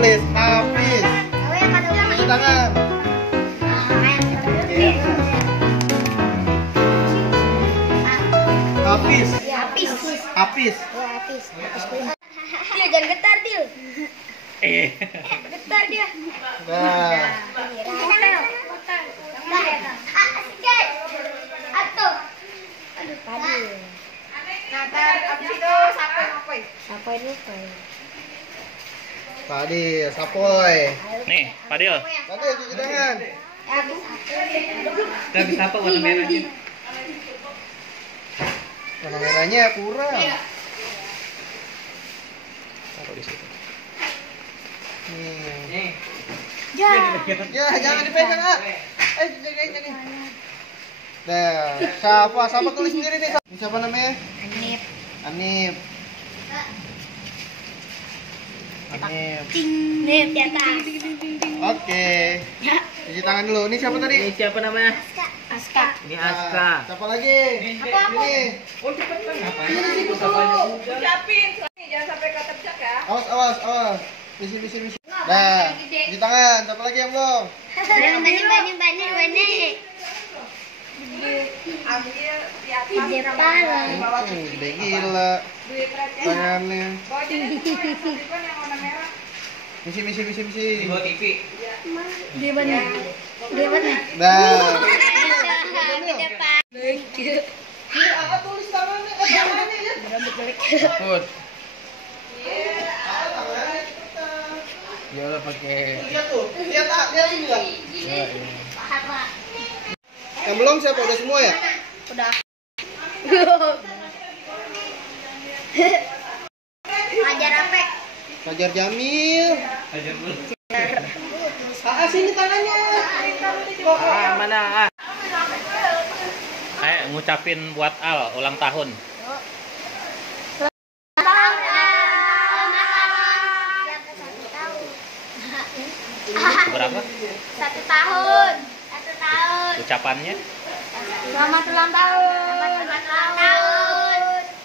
tulis Hafiz. Cuci tangan. Hafiz. Hafiz. Dia jangan getar, Dil. Getar dia. Nah. Fadil, Sapoy. Nih, Fadil. Fadil cuci tangan. Udah bisa apa warna merahnya? Warna merahnya kurang. Taruh di situ. Nih. Ya. Ya, jangan dipegang, ah. Jadi. Nah, siapa tulis sendiri nih? Siapa namanya? Anip. Anip. Anip. Nip di atas. Oke. Cuci tangan dulu. Ini siapa tadi? Ini siapa namanya? Aska. Ini Nah, Aska. siapa lagi? Ini. Oh, cepetan ngapain? Ucapin, jangan sampai ketercak ya. Awas. Misi. Nah, cuci tangan. Siapa lagi yang belum? Banyak. Ambil di atas. Di depan. Gede gila. Duit receh. Tangannya. Bawa aja deh semua yang titipan yang warna merah. Misi. Di bawah TV. Di mana? Nah. Di depan. Tulis tangannya ya. Put. Ya udah pakai. Lihat tuh. Lihat ini lah. Yang belum siapa? Udah semua ya? Udah. Ajar apa? Fajar Jamil. Ajar dulu. Sini tangannya. Mana? Ayo ngucapin buat Al ulang tahun. Berapa? 1 tahun. Ucapannya Selamat ulang tahun.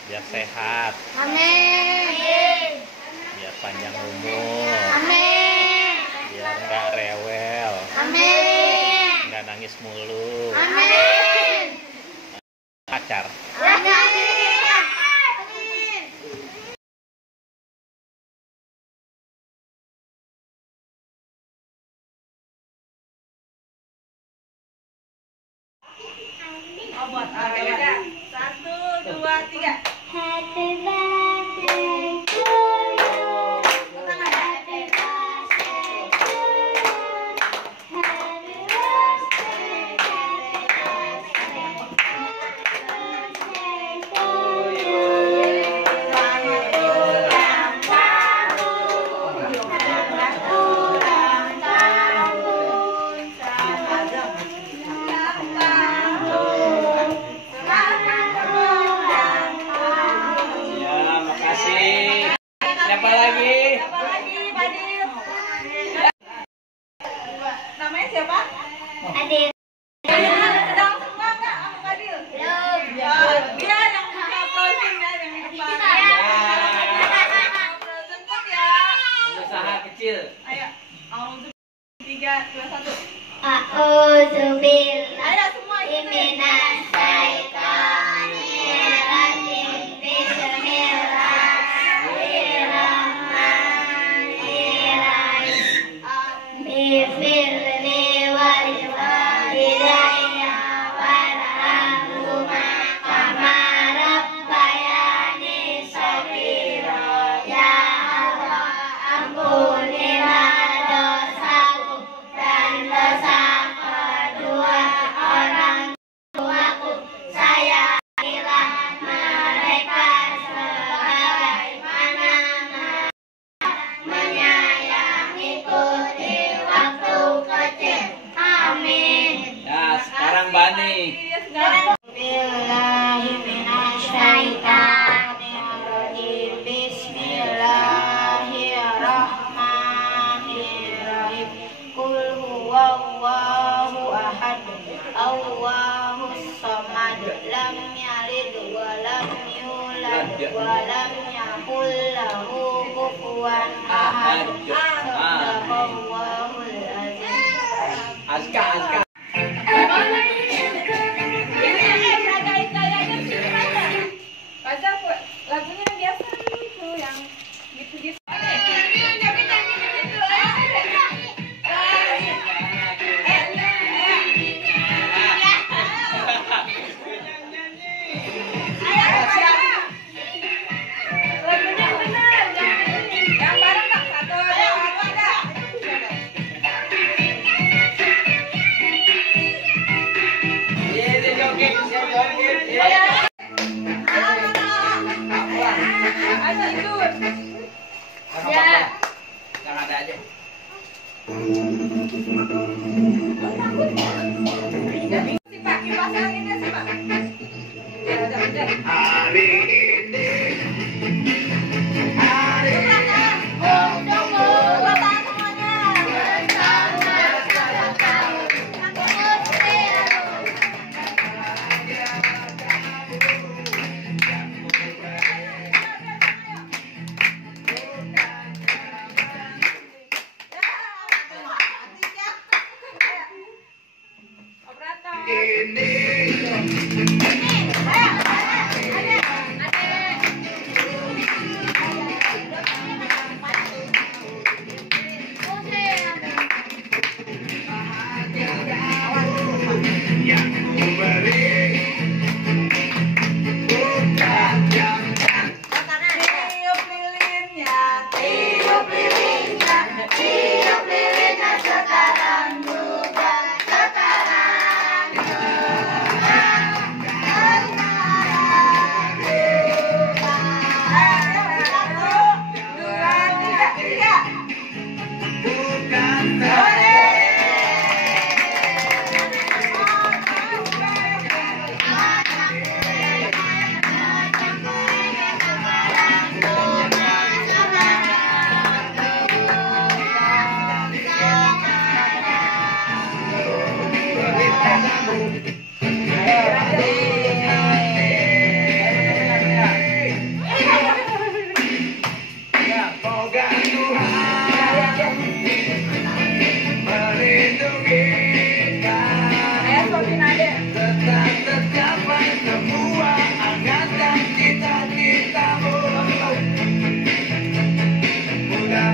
biar sehat, Amin. biar panjang umur, Amin. biar nggak rewel, Amin. nggak nangis mulu. Amin. Pacar. Oh, buat ya. 1, 2, 3. Happy birthday to you. Happy birthday to you. Happy birthday to you. Selamat ulang tahun. Selamat ulang tahun. Selamat ulang tahun. Ya, makasih. Siapa lagi? Siapa lagi, Fadil? Namanya siapa? Adil. Sedang semua nggak sama Fadil? Belum. Ya, dia yang buka closing ya, yang di depan. Jemput ya. Usaha kecil. Ayo, auzu 3, 2, 1. A'udzubillahi Ayo semua ikutin. minas syaitonir rajim. Bismillahirrahmanirrahim. Bifirli wal walidayya warhamhuma kama rabbayani shaghira. Ya Allah, ampunilah dosaku dan dosa kedua orang tuaku. Sayangilah mereka sebagaimana menyayangiku di waktu kecil. Amin. Ya, sekarang Bani. Bismillahirrahmanirrahim. Bismillahirrahmanirrahim. Qul huwallahu ahad. Allahus samad. Lam yalid wa lam yulad wa lam yakul yakul lahu kufuwan ahad. Sadaqallahul azim. Azka. Baca lagunya yang biasa itu yang gitu-gitu. Lagunya benar, yang bareng tak satu, ada. Iya, joget. Ada itu. Ya. Yang ada aja. Si Pak, kipas anginnya sih Pak. Udah.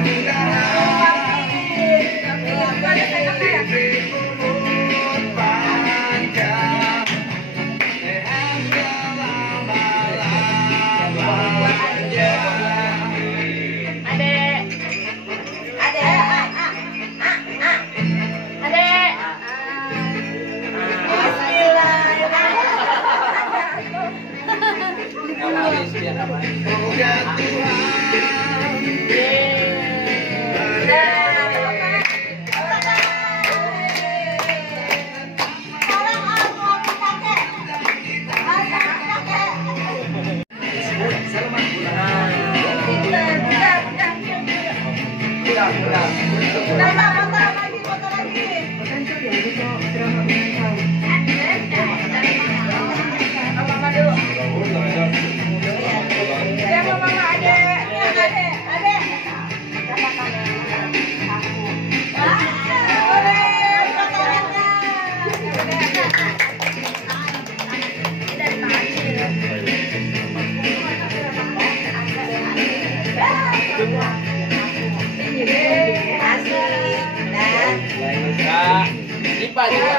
Lipat juga.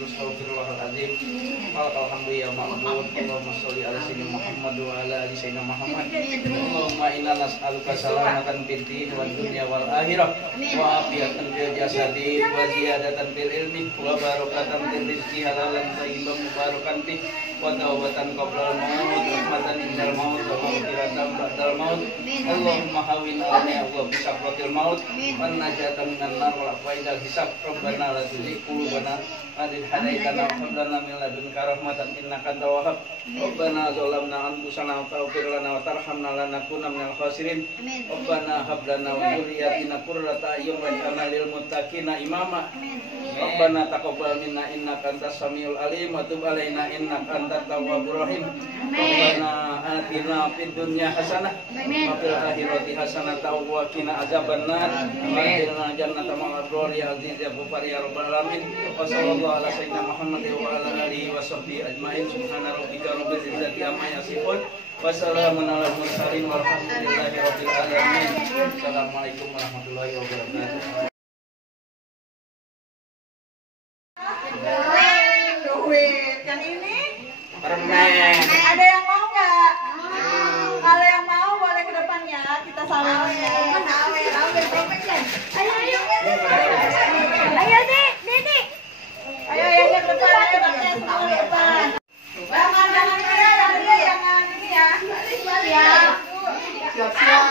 Astagfirullahaladzim. Alhamdulillah ya ma'bud. Allahumma sholli ala sayyidina Muhammad wa ala ali sayyidina Muhammad. Allahumma inna nas'aluka salamatan fid din wad dunya wal akhirah wa afiyatan fil jasadi wa ziyadatan fil ilmi wa barakatan fil rizqi halalan thayyiban mubarakan fi wa tawbatan qabla al-maut, rahmatan indal maut, wa maghfiratan ba'dal maut. Allahumma hawwin 'alaina ya Allah bi sakratil maut, wa najatan minan nar wa fa'idal hisab. Rabbana la tuzigh qulubana ba'da idh hadaitana wa hab lana min ladunka rahmatan innaka antal wahhab. Rabbana zalamna anfusana wa taghfir lana wa tarhamna lanakunanna minal khasirin. Rabbana hab lana min dzurriyyatina qurrata a'yun waj'alna lil muttaqina imama. Rabbana taqabbal minna innaka antas samiul alim wa tub alaina innaka antat tawwabur rahim. Rabbana atina fid dunya hasanah wa fil akhirati hasanah wa qina azabannar. Wa qina jannata ma'al abrar ya aziz ya ghafar ya rabbal alamin. Wa sallallahu ala sayyidina Muhammad wa ala alihi wa sahbihi ajmain. Subhana rabbika rabbil izzati amma yasifun. Wassalamun ala mursalin walhamdulillahi rabbil alamin. Assalamualaikum warahmatullahi wabarakatuh. Duit yang ini Permen. ada yang mau nggak? Kalau yang mau boleh ke depannya kita salurnya. Ayo Dik, Dik. Ayo yang ke depan, ayo pakai semua ke depan. Jangan jangan ini ya. Siap.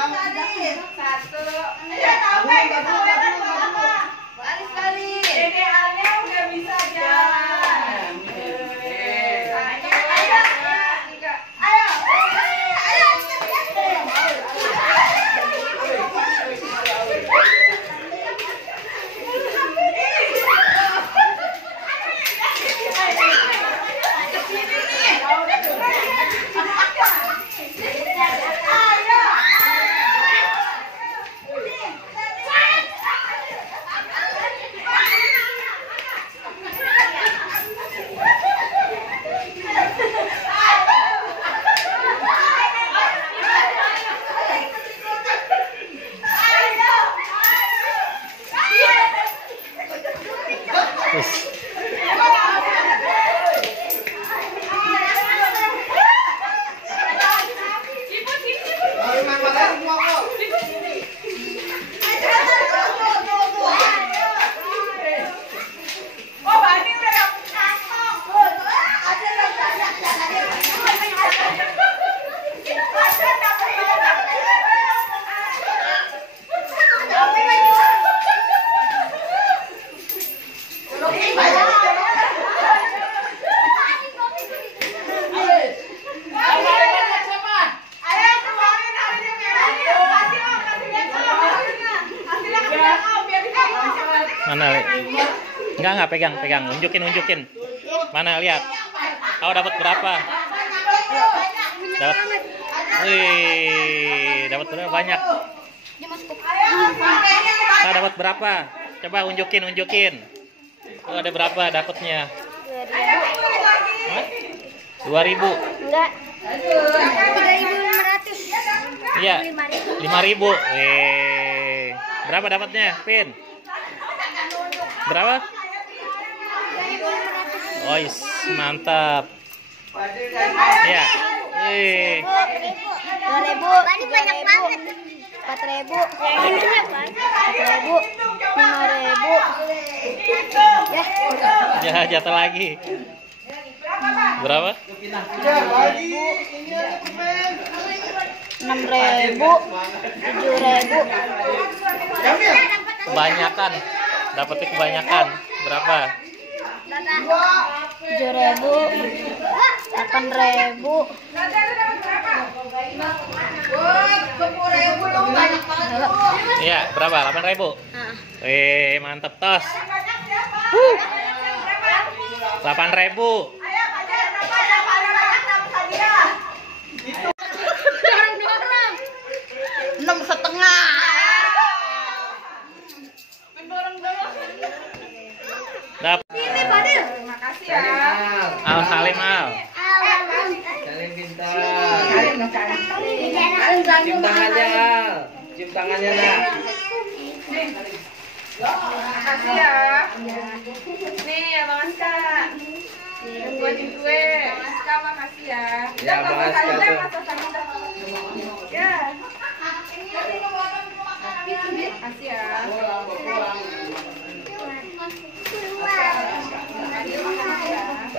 Satu. Ayo tahu kan berapa? Baris. Dede Alia udah bisa jalan. Mana? Enggak pegang. Unjukin. Mana lihat? Oh, dapat berapa? Dapat berapa banyak? Dapat berapa? Coba unjukin. Oh, ada berapa dapatnya? 2.000. Enggak. 3.500. Iya. 5.000. Berapa dapatnya, Pin? Berapa? Oh, mantap. Ya. 2.000. Ini banyak banget. 4.000. 4.000. 5.000. Ya. Jatuh lagi. Berapa? 6.000. 7.000. Kebanyakan. Dapatnya kebanyakan. Berapa? 7.000. 8.000. Iya, berapa? 8.000. Mantap tos. 8.000. Dorong. 6,5. Dapat. Makasih ya. Al Halim Al. Saling pintar. Cium tangannya nah. Makasih ya. Nih ya Bang Aska. Buatin kue. Bang Aska makasih ya. Ya, Bang Aska tuh. Ya. Makasih ya.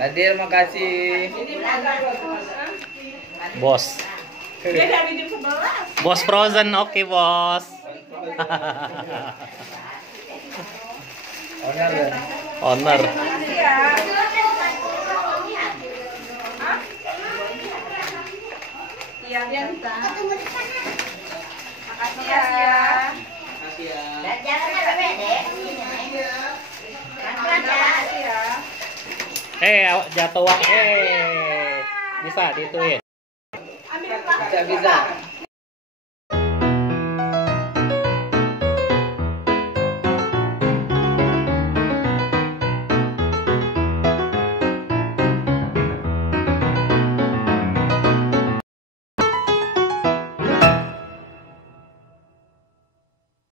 Bye. Hadir, makasih. Bos. Dia dari jam 11. Bos Frozen, oke bos. Owner ya? Owner. Makasih ya. Iya, Tante. Makasih ya. Makasih ya. Makasih ya. Jatuh uang. Bisa dituin. Ambil Pak. Bisa.